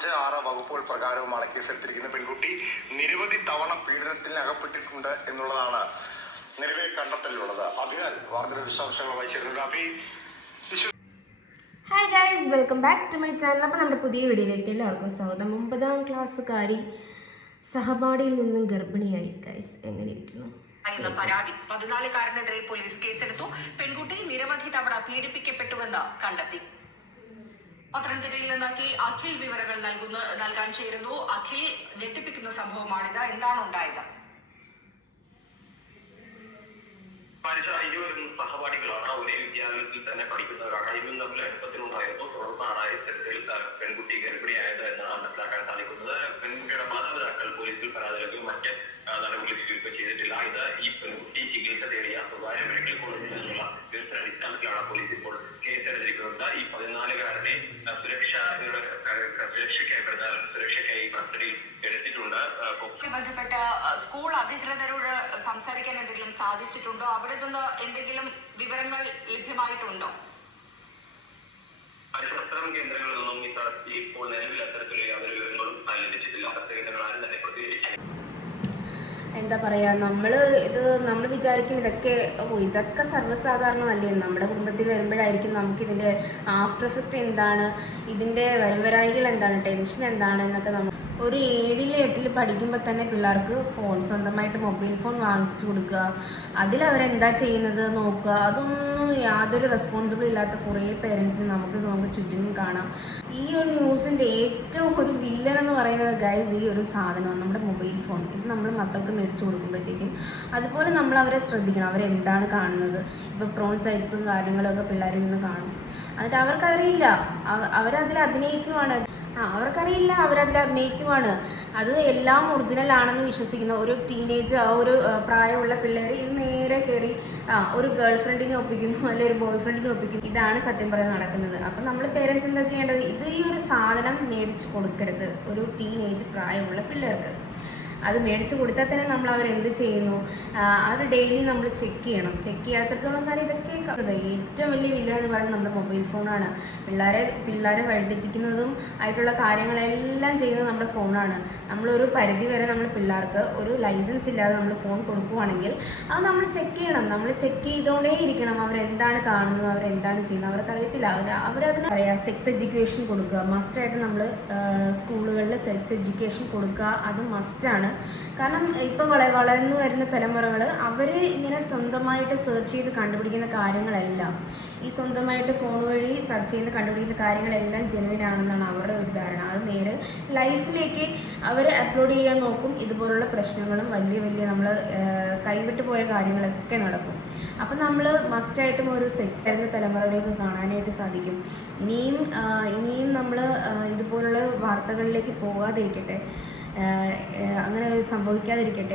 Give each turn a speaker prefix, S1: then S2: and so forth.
S1: അഞ്ച് ആറ് വകുപ്പുകൾ പ്രകാരവുമാണ് കേസെടുത്തിരിക്കുന്ന പെൺകുട്ടി നിരവധി തവണ പീഡനത്തിന് അകപ്പെട്ടിട്ടുണ്ട് എന്നുള്ളതാണ് നിലവിലെ കണ്ടെത്തലുള്ളത് അതിനാൽ വാർത്തയുടെ വിശദാംശങ്ങളുമായി ശരി
S2: hi guys welcome back to my channel അപ്പോൾ നമ്മുടെ പുതിയ വീഡിയോയിലേക്ക് എല്ലാവർക്കും സ്വാഗതം. ഒമ്പതാം ക്ലാസ്സുകാരി സഹപാഠിയിൽ നിന്നും ഗർഭിണിയായി. ഗൈസ് എങ്ങനെ ഇരിക്കുന്നു
S3: എന്ന പരാതി പതിനാലുകാരനെതിരെ പോലീസ് കേസെടുത്തു. പെൺകുട്ടി നിരവധി തവണ പീഡിപ്പിക്കപ്പെട്ടുവെന്ന് കണ്ടെത്തി. പത്തനംതിട്ടയിൽ നിന്നാക്കി അഖിൽ വിവരങ്ങൾ നൽകുന്ന നൽകാൻ ചേരുന്നു. അഖിൽ ഞെട്ടിപ്പിക്കുന്ന സംഭവമാണിത്. എന്താണ് ഉണ്ടായത്
S4: ഇരുവരും സഹപാഠികളാണ്. ഒരേ വിദ്യാലയത്തിൽ തന്നെ പഠിക്കുന്നവരാണ്. ഇവരും തമ്മിൽ അടുപ്പത്തിലുണ്ടായിരുന്നു തുടർന്നാണ് ഇത്തരത്തിൽ അഹ് പെൺകുട്ടി ഗർഭിണിയായത് എന്നാണ് മനസ്സിലാക്കാൻ സാധിക്കുന്നത്. പെൺകുട്ടിയുടെ മാതാപിതാക്കൾ പോലീസിൽ പരാതി നൽകി മറ്റ് നടപടി സ്വീകരിക്കുകയും ചെയ്തിട്ടില്ല. ഇത് ഈ പെൺകുട്ടി ചികിത്സ തേടിയ സ്വകാര്യ മെഡിക്കൽ കോളേജിൽ നിന്നുള്ള അടിസ്ഥാനത്തിലാണ് പോലീസ് ഇപ്പോൾ കേസെടുത്തിരിക്കുന്നത്. കസ്റ്റഡിയിൽ എടുത്തിട്ടുണ്ട്.
S3: ബന്ധപ്പെട്ട് സ്കൂൾ അധികൃതരോട് സംസാരിക്കാൻ എന്തെങ്കിലും സാധിച്ചിട്ടുണ്ടോ? അവിടെ നിന്ന് എന്തെങ്കിലും വിവരങ്ങൾ ലഭ്യമായിട്ടുണ്ടോ?
S4: അത്തരം കേന്ദ്രങ്ങളിൽ നിന്നും ഇപ്പോൾ നിലവിൽ അത്തരത്തിലുള്ള യാതൊരു വിവരങ്ങളും ലഭിച്ചിട്ടില്ല അത്തരം തന്നെ പ്രതികരിച്ചു
S2: എന്താ പറയുക നമ്മൾ ഇത് നമ്മൾ വിചാരിക്കും ഇതൊക്കെ ഓ ഇതൊക്കെ സർവസാധാരണമല്ലേ? നമ്മുടെ കുടുംബത്തിൽ വരുമ്പോഴായിരിക്കും നമുക്കിതിന്റെ ആഫ്റ്റർ എഫക്റ്റ് എന്താണ്? ഇതിന്റെ വരുംവരായികൾ എന്താണ്? ടെൻഷൻ എന്താണ്? എന്നൊക്കെ നമ്മൾ ഒരു ഏഴിൽ എട്ടിൽ പഠിക്കുമ്പോൾ തന്നെ പിള്ളേർക്ക് ഫോൺ സ്വന്തമായിട്ട് മൊബൈൽ ഫോൺ വാങ്ങിച്ചു കൊടുക്കുക. അതിൽ അവരെന്താ ചെയ്യുന്നത് നോക്കുക. അതൊന്നും യാതൊരു റെസ്പോൺസിബിൾ ഇല്ലാത്ത കുറേ പേരൻസിന് നമുക്ക് നമുക്ക് ചുറ്റിനും കാണാം. ഈ ഒരു ന്യൂസിന്റെ ഏറ്റവും ഒരു വില്ലൻ എന്ന് പറയുന്നത് ഗൈസ് ഈ ഒരു സാധനമാണ് നമ്മുടെ മൊബൈൽ ഫോൺ ഇത് നമ്മൾ മക്കൾക്ക് മേടിച്ചു കൊടുക്കുമ്പോഴത്തേക്കും അതുപോലെ നമ്മൾ അവരെ ശ്രദ്ധിക്കണം. അവരെന്താണ് കാണുന്നത്? ഇപ്പോൾ പ്രോൺ സൈറ്റ്സും കാര്യങ്ങളൊക്കെ പിള്ളേരിൽ നിന്ന് കാണും. എന്നിട്ട് അവർക്കറിയില്ല അവ- അവരതിൽ അഭിനയിക്കുവാണ്. ആ അവർക്കറിയില്ല. അവരതിൽ അഭിനയിക്കുവാണ്. അത് എല്ലാം ഒറിജിനൽ ആണെന്ന് വിശ്വസിക്കുന്ന. ഒരു ടീനേജ് ആ ഒരു പ്രായമുള്ള പിള്ളേർ ഇത് നേരെ കയറി ഒരു ഗേൾ ഫ്രണ്ടിനെ ഒപ്പിക്കുന്നു അല്ലെങ്കിൽ ഒരു ബോയ് ഫ്രണ്ടിനെ ഒപ്പിക്കുന്നു. ഇതാണ് സത്യം പറയാൻ നടക്കുന്നത്. അപ്പം നമ്മൾ പേരൻസ് എന്താ ചെയ്യേണ്ടത്? ഇത് ഈ ഒരു സാധനം മേടിച്ച് കൊടുക്കരുത്. ഒരു ടീനേജ് പ്രായമുള്ള പിള്ളേർക്ക്. അത് മേടിച്ച് കൊടുത്താൽ തന്നെ നമ്മൾ അവർ എന്ത് ചെയ്യുന്നു? അവർ ഡെയിലി നമ്മൾ ചെക്ക് ചെയ്യണം. ചെക്ക് ചെയ്യാത്തടത്തോളം കാര്യം ഇതൊക്കെ ഏറ്റവും വലിയ വില എന്ന് പറയുന്നത് നമ്മുടെ മൊബൈൽ ഫോണാണ് പിള്ളേരെ പിള്ളേരെ വഴിതെറ്റിക്കുന്നതും ആയിട്ടുള്ള കാര്യങ്ങളെല്ലാം ചെയ്യുന്നത് നമ്മുടെ ഫോണാണ് നമ്മളൊരു പരിധി വരെ നമ്മൾ പിള്ളേർക്ക് ഒരു ലൈസൻസ് ഇല്ലാതെ നമ്മൾ ഫോൺ കൊടുക്കുവാണെങ്കിൽ അത് നമ്മൾ ചെക്ക് ചെയ്യണം. നമ്മൾ ചെക്ക് ചെയ്തുകൊണ്ടേ ഇരിക്കണം. അവരെന്താണ് കാണുന്നത്? അവരെന്താണ് ചെയ്യുന്നത്? അവർക്കറിയത്തില്ല അവർ അവരതിന് പറയാം സെക്സ് എഡ്യൂക്കേഷൻ കൊടുക്കുക. മസ്റ്റായിട്ട് നമ്മൾ സ്കൂളുകളിൽ സെക്സ് എഡ്യൂക്കേഷൻ കൊടുക്കുക. അത് മസ്റ്റാണ് കാരണം ഇപ്പം വള വളർന്നു വരുന്ന തലമുറകൾ അവർ ഇങ്ങനെ സ്വന്തമായിട്ട് സെർച്ച് ചെയ്ത് കണ്ടുപിടിക്കുന്ന കാര്യങ്ങളെല്ലാം ഈ സ്വന്തമായിട്ട് ഫോൺ വഴി സെർച്ച് ചെയ്ത് കണ്ടുപിടിക്കുന്ന കാര്യങ്ങളെല്ലാം ജെനുവിൻ ആണെന്നാണ് അവരുടെ ഒരു ധാരണ. അത് നേരെ ലൈഫിലേക്ക് അവർ അപ്ലോഡ് ചെയ്യാൻ നോക്കും. ഇതുപോലുള്ള പ്രശ്നങ്ങളും വലിയ വലിയ നമ്മൾ കൈവിട്ട് പോയ കാര്യങ്ങളൊക്കെ നടക്കും. അപ്പം നമ്മൾ മസ്റ്റായിട്ടും ഒരു സെക്സ് വരുന്ന തലമുറകൾക്ക് കാണാനായിട്ട് സാധിക്കും. ഇനിയും ഇനിയും നമ്മൾ ഇതുപോലുള്ള വാർത്തകളിലേക്ക് പോകാതിരിക്കട്ടെ. അങ്ങനെ സംഭവിക്കാതിരിക്കട്ടെ.